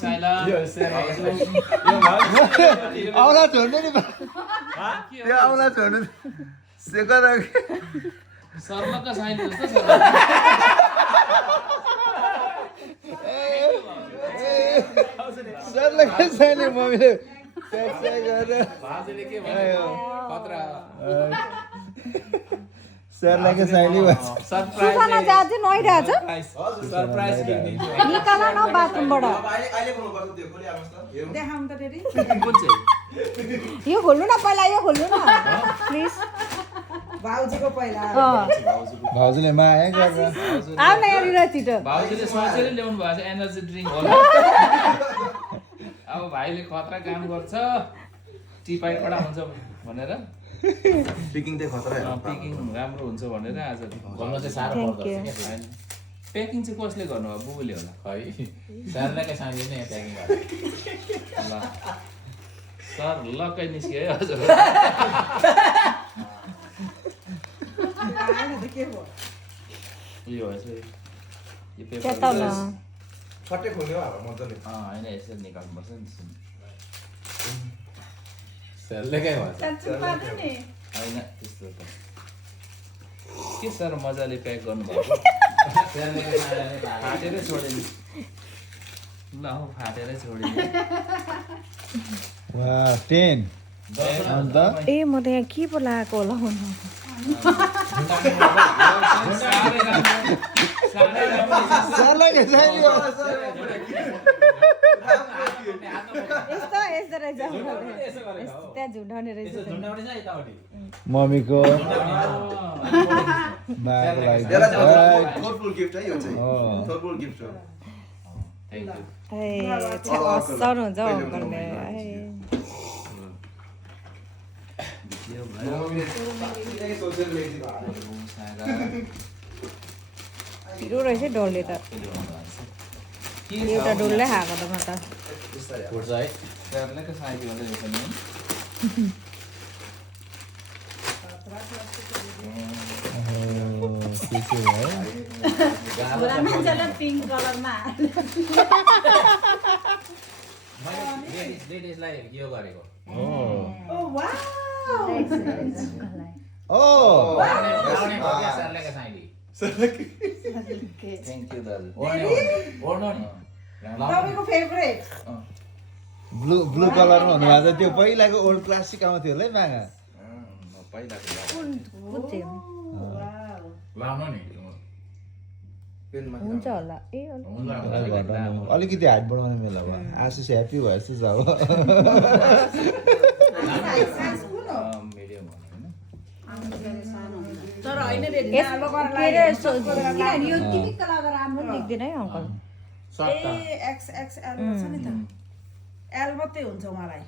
साइला आउला छोड्नु नि त्यो आउला छोड्नु सेको त सर्लका साइला जस्तो सरले के छैन मम्मीले प्याक गरेर बाजेले के भन्यो खतरा सरलाई के छैन भन्छ सरप्राइज सुफाना जाजु नइरहेछ सरप्राइज दिन्छ निकाल न बाथरुमबाट अहिले खोल्नु पर्छ त्यो खोली आउनुस् त हेरौँ देखाउँ त डेडी कुन चाहिँ यो खोल्नु न पहिला यो खोल्नु न प्लिज भाउजूको पहिला भाउजूले माया गरेर आउ न यहाँनिर छिटो भाउजूले सोचेर ल्याउनु भएको छ एनर्जी ड्रिङ्क होला अब भाइले खतरा काम गर्छ टिपाइ कडा हुन्छ भनेर पिकिङ चाहिँ खतरा प्याकिङ राम्रो हुन्छ भनेर आज गर्नु चाहिँ साह्रो पर्दछ क्या होइन प्याकिङ चाहिँ कसले गर्नु अब बुबुले होला खै सार्नकै साँझे नै प्याकिङ गर्नु ल सर लक्कै निस्क्यो है हजुर आएन त के भयो यो हो यसो यो त्यता पेपर न फट्टै खोल्यो अब मजाले होइन यसरी निकाल्नुपर्छ नि सेलकै भन्छ होइन त्यस्तो त के सर मजाले प्याक गर्नुभएको सेलकै साँझे फाटेरै छोड्यो नि ल हौ फाटेरै छोड्यो वा 10 अन्त ए म त यहाँ के पो लगाएको होला भन्नु सरलाई के छैन यस्तो यस्तो रहेछ त्यहाँ झुन्डाउने रहेछ झुन्डाउने छ यतापट्टि मम्मीको मायाको लागि थोरफुल गिफ्ट है यो चाहिँ हो। थोरफुल गिफ्ट हो थ्याङ्क यू ए असार हुन्छ हौ अङ्कल मेरो मम्मीले सोचेर ल्याइदिनु पिरो रहेछ डल्ले त एउटा डल्लै खाएको त म त फुट्छ है सरलाई साइज गर्दै रहेछ नि पिङ्क कलरमा मैले लेडिजलाई यो गरेको ओ वाउ ओ लाउने भयो क्या सेलकै साँझे थ्याङ्क यू दाजु ओर्नु नि तपाईँको फेभरेट ब्लू कलरमा हुनुभएको छ त्यो पहिलाको ओल्ड प्लास्टिक आउँथ्यो होला है मागा पहिलाको लाउनु नि हुन्छ होला ए अलिकति हाइट बढाउने बेला भयो आशिष ह्याप्पी भयो जस्तो छ अब मिडियम होइन तर होइन रेडी के अरे किनभने यो टिपिकल अब राम्रो देख्दैन है अङ्कल ए एक्सएक्सएल छ नि त एल मात्रै हुन्छ मलाई